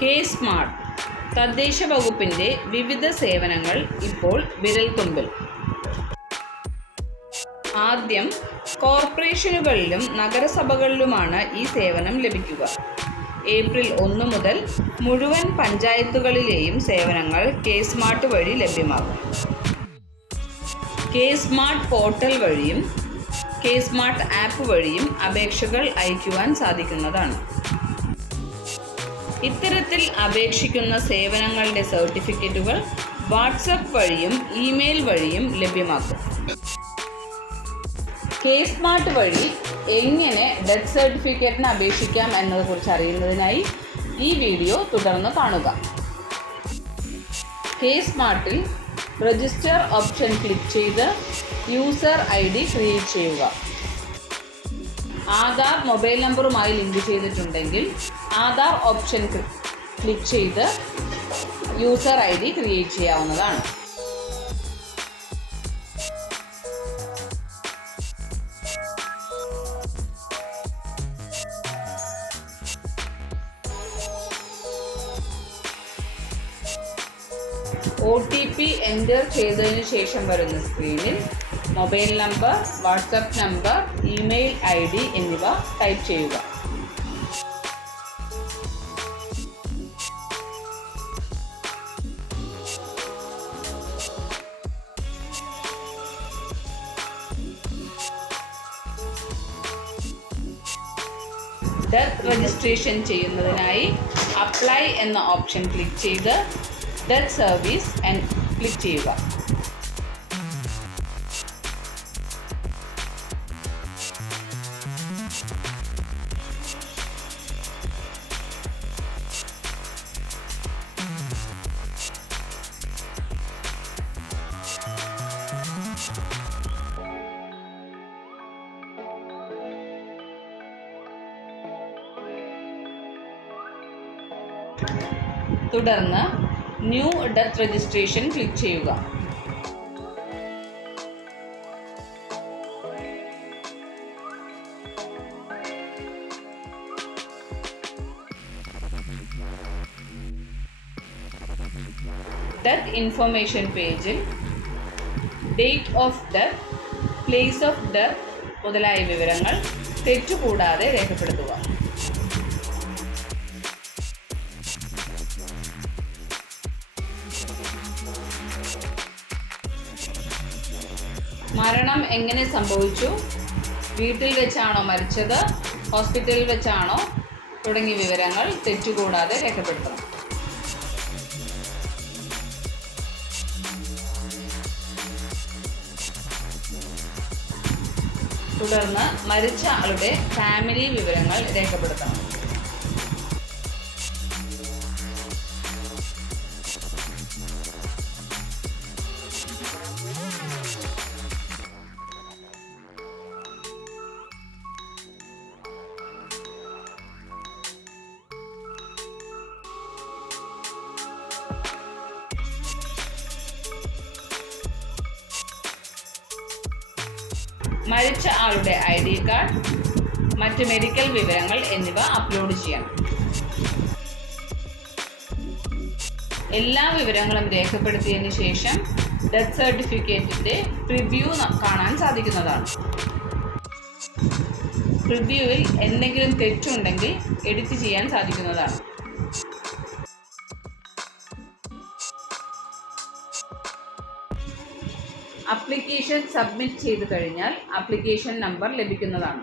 K smart തദ്ദേശ വകുപ്പിൻ്റെ വിവിധ സേവനങ്ങൾ ഇപ്പോൾ വിരൽത്തുമ്പിൽ. ആദ്യം കോർപ്പറേഷനുകളിലും നഗരസഭകളിലുമാണ് ഈ സേവനം ലഭിക്കുക. ഏപ്രിൽ 1 മുതൽ മുഴുവൻ പഞ്ചായത്തുകളിലെയും സേവനങ്ങൾ കെ സ്മാർട്ട് വഴി ലഭ്യമാകും. കെ സ്മാർട്ട് പോർട്ടൽ വഴിയും കെ സ്മാർട്ട് ആപ്പ് വഴിയും അപേക്ഷകൾ അയക്കുവാൻ സാധിക്കുന്നതാണ്. ഇത്തരത്തിൽ അപേക്ഷിക്കുന്ന സേവനങ്ങളുടെ സർട്ടിഫിക്കറ്റുകൾ വാട്സപ്പ് വഴിയും ഇമെയിൽ വഴിയും ലഭ്യമാക്കും. കെ സ്മാർട്ട് വഴി എങ്ങനെ ഡെത്ത് സർട്ടിഫിക്കറ്റിന് അപേക്ഷിക്കാം എന്നതിനെക്കുറിച്ച് അറിയുന്നതിനായി ഈ വീഡിയോ തുടർന്ന് കാണുക. കെ സ്മാർട്ടിൽ രജിസ്റ്റർ ഓപ്ഷൻ ക്ലിക്ക് ചെയ്ത് യൂസർ ID ക്രിയേറ്റ് ചെയ്യുക. ആധാർ മൊബൈൽ നമ്പറുമായി ലിങ്ക് ചെയ്തിട്ടുണ്ടെങ്കിൽ ആധാർ ഓപ്ഷൻ ക്ലിക്ക് ചെയ്ത് യൂസർ ID ക്രിയേറ്റ് ചെയ്യാവുന്നതാണ്. OTP എൻ്റർ ചെയ്തതിനു ശേഷം വരുന്ന സ്ക്രീനിൽ mobile number, WhatsApp number, email ID എന്നിവ ടൈപ്പ് ചെയ്യുക. ഡെത്ത് രജിസ്ട്രേഷൻ ചെയ്യുന്നതിനായി അപ്ലൈ എന്ന ഓപ്ഷൻ ക്ലിക്ക് ചെയ്ത് ഡെത്ത് സർവീസ് ക്ലിക്ക് ചെയ്യുക. തുടർന്ന് ന്യൂ ഡെത്ത് രജിസ്ട്രേഷൻ ക്ലിക്ക് ചെയ്യുക. ഡെത്ത് ഇൻഫർമേഷൻ പേജിൽ date of death, place of death മുതലായ വിവരങ്ങൾ തെറ്റുകൂടാതെ രേഖപ്പെടുത്തുക. മരണം എങ്ങനെ സംഭവിച്ചു, വീട്ടിൽ വെച്ചാണോ മരിച്ചത്, ഹോസ്പിറ്റലിൽ വെച്ചാണോ തുടങ്ങിയ വിവരങ്ങൾ തെറ്റുകൂടാതെ രേഖപ്പെടുത്തണം. തുടർന്ന് മരിച്ച ആളുടെ ഫാമിലി വിവരങ്ങൾ രേഖപ്പെടുത്തണം. മരിച്ച ആളുടെ ID കാർഡ്, മറ്റ് മെഡിക്കൽ വിവരങ്ങൾ എന്നിവ അപ്ലോഡ് ചെയ്യണം. എല്ലാ വിവരങ്ങളും രേഖപ്പെടുത്തിയതിനു ശേഷം ഡെത്ത് സർട്ടിഫിക്കറ്റിൻ്റെ പ്രിവ്യൂ കാണാൻ സാധിക്കുന്നതാണ്. പ്രിവ്യൂവിൽ എന്തെങ്കിലും തെറ്റുണ്ടെങ്കിൽ എഡിറ്റ് ചെയ്യാൻ സാധിക്കുന്നതാണ്. ആപ്ലിക്കേഷൻ സബ്മിറ്റ് ചെയ്തു കഴിഞ്ഞാൽ ആപ്ലിക്കേഷൻ നമ്പർ ലഭിക്കുന്നതാണ്.